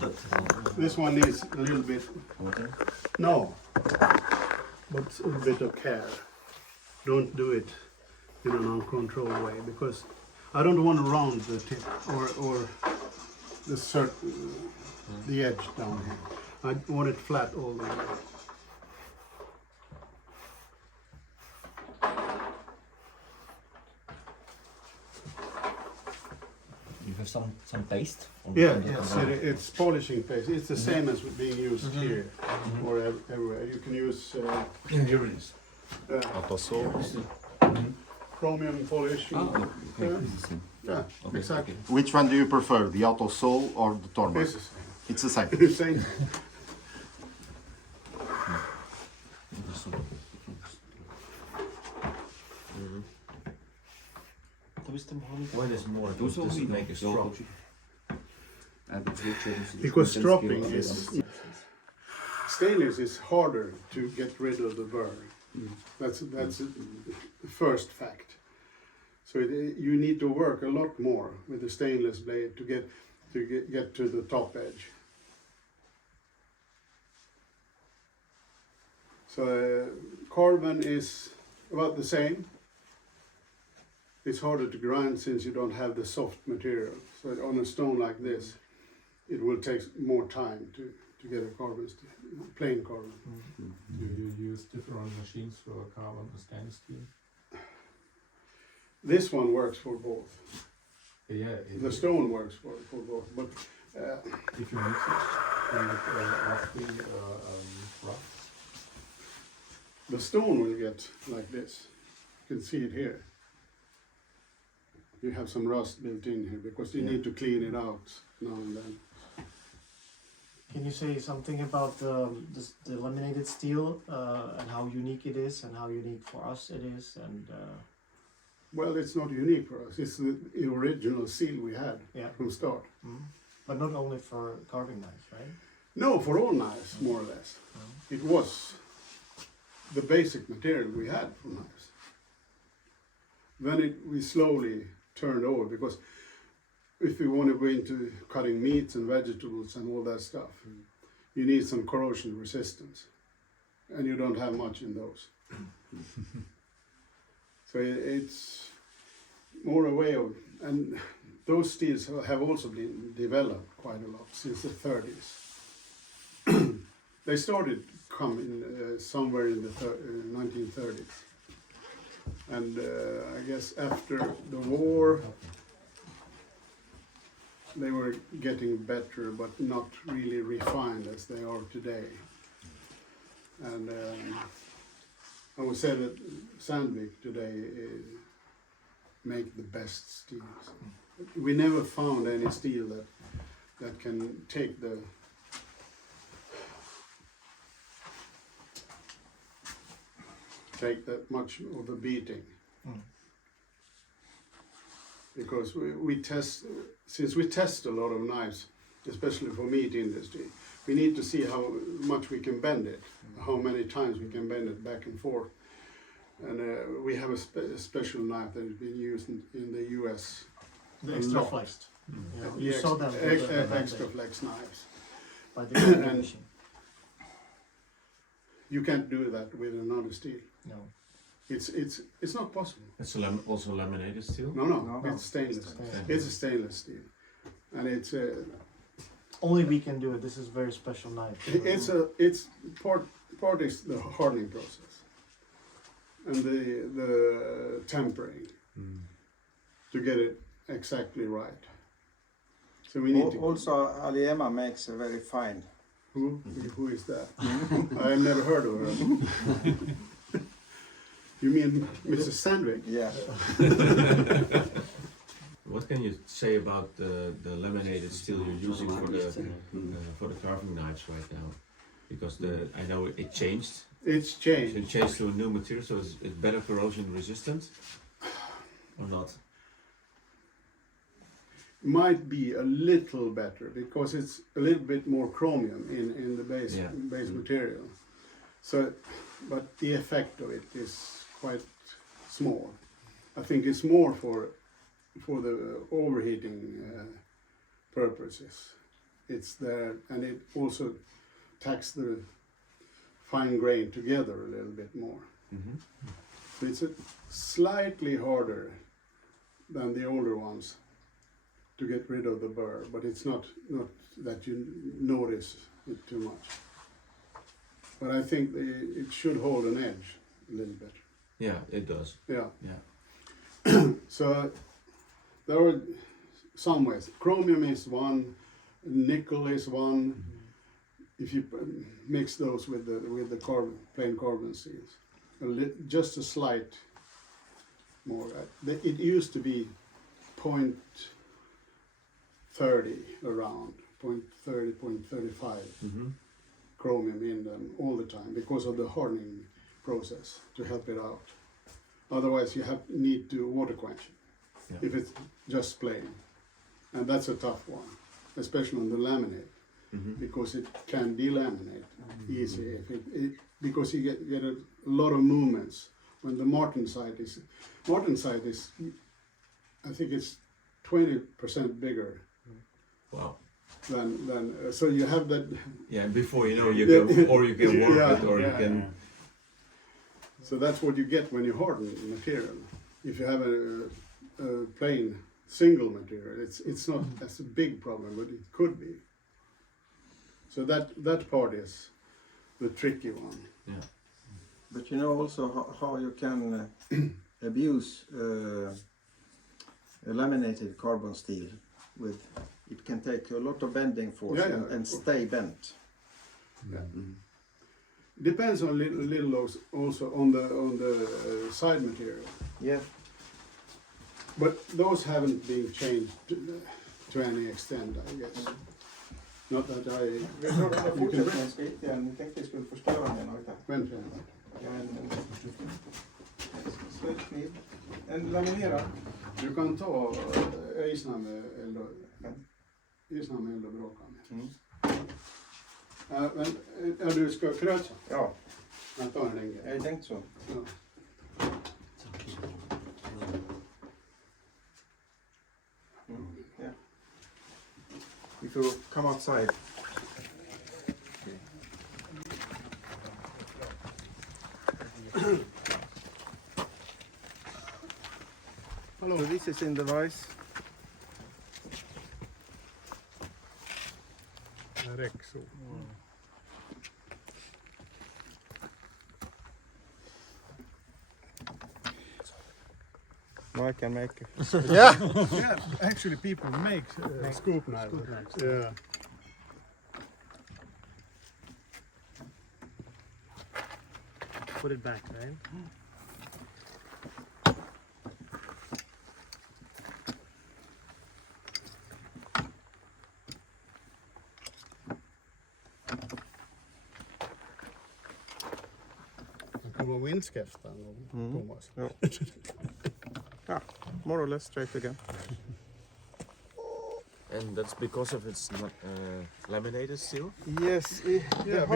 but This one needs a little bit. water. No, but a bit of care. Don't do it in an uncontrolled way because I don't want to round the tip or the edge down here. I want it flat all the way. You have some paste. Yeah, yes, it's polishing paste. It's the same as being used here or everywhere. You can use Here it is. chromium polish. Okay. Yeah, Okay, exactly. okay. Which one do you prefer, the Auto Sol or the Torma? It's the same. It's the same. Same. Why does more? Does it make a strop? Because stropping is stainless is harder to get rid of the burr. That's the first fact. So you need to work a lot more with the stainless blade to get to the top edge. So carbon is about the same. It's harder to grind since you don't have the soft material. So on a stone like this, it will take more time to get a plain carbon. Do you use different machines for carbon or stainless steel? This one works for both. Yeah. The stone works for both, but If you mix it, will it roughly rough? the stone will get like this. You can see it here. You have some rust built in here because you need to clean it out now and then. Can you say something about the laminated steel and how unique it is and how unique for us it is? And Well, it's not unique for us. It's the original seal we had yeah, from start. but not only for carving knives, right? No, for all knives, more or less. It was the basic material we had for knives. Then we slowly turned over because if you want to go into cutting meats and vegetables and all that stuff, you need some corrosion resistance. And you don't have much in those. So it's more a way of, and those steels have also been developed quite a lot since the 30s. They started coming somewhere in the 1930s. And I guess after the war, they were getting better, but not really refined as they are today. And I would say that Sandvik today make the best steels. We never found any steel that can take that much of the beating. Because since we test a lot of knives, especially for meat industry, we need to see how much we can bend it, how many times we can bend it back and forth. And we have a special knife that has been used in the US. The extra flexed. Yeah, you saw them with the extra flex knives. by the cutting machine. You can't do that with another steel. No. It's not possible. It's also laminated steel? No, it's stainless. It's a stainless steel, and it's Only we can do it. This is a very special knife. it's part is the hardening process, and the tempering to get it exactly right. So we need to. Also, Aliema makes a very fine. Who is that? I have never heard of her. You mean Mrs. Sandvik? Yeah. What can you say about the laminated steel you're using for the carving knives right now? Because I know it changed. It's changed. It changed to a new material, so it's better corrosion resistant, or not? Might be a little better because it's a little bit more chromium in the base material. So, but the effect of it is quite small. I think it's more for the overheating purposes. it's there, and it also tacks the fine grain together a little bit more. Mm-hmm. So it's slightly harder than the older ones to get rid of the burr, but it's not that you notice it too much. But I think it should hold an edge a little bit. Yeah, it does. Yeah. Yeah. So there are some ways. Chromium is one, nickel is one. If you mix those with the plain carbon seals, just a slight more. It used to be 0.30 around 0.30, 0.35 Mm-hmm. chromium in them all the time because of the hardening process to help it out. Otherwise, you need to water quench it Yeah. if it's just plain, and that's a tough one, especially on the laminate. Mm-hmm. Because it can delaminate easy because you get a lot of movements when the martensite is I think it's 20% bigger Wow. than so you have that. Yeah, before you know you can or you can work Yeah, it or yeah. you can. So that's what you get when you harden the material. If you have a plain single material, it's not as a big problem, but it could be. So that part is the tricky one. Yeah. But you know also how you can abuse a laminated carbon steel with it can take a lot of bending force and stay bent. Yeah. Depends on little also on the side material. Yeah. But those haven't been changed to any extent, I guess. Not that I. Vi pratade fortsättningsvis igen, ni tänkte vi skulle förstöra den här. When Slutkniv. En laminerad. du kan ta isnamn eld och bråka med. Men du ska krösa? Ja, Jag tar en grej. jag tänkte så. Ja. Yeah. If you come outside. Hello. So this is in the vise. Eriksson. No, I can make it. Yeah, actually people make scoop knives. Yeah. Put it back, right? Kommer vindskäften Thomas. Ja. Yeah, more or less straight again. And that's because of its laminated steel. Yes, the